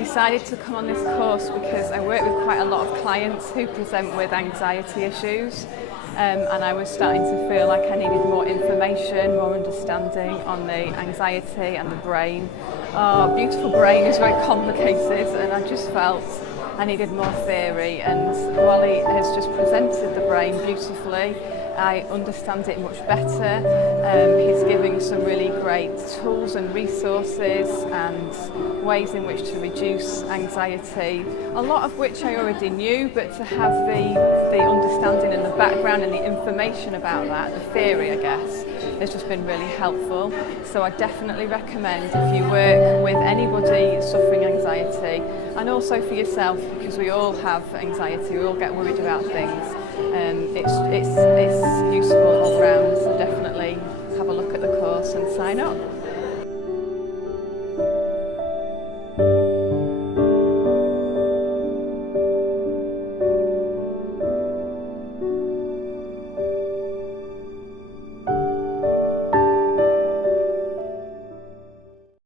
decided to come on this course because I work with quite a lot of clients who present with anxiety issues, and I was starting to feel like I needed more information, more understanding on the anxiety and the brain. Our beautiful brain is very complicated, and I just felt I needed more theory, and Wally has just presented the brain beautifully. I understand it much better. He's giving some really great tools and resources and ways in which to reduce anxiety, a lot of which I already knew, but to have the understanding and the background and the information about that, the theory I guess, has just been really helpful. So I definitely recommend, if you work with anybody suffering anxiety, and also for yourself, because we all have anxiety, we all get worried about things. It's useful all round, so definitely have a look at the course and sign up.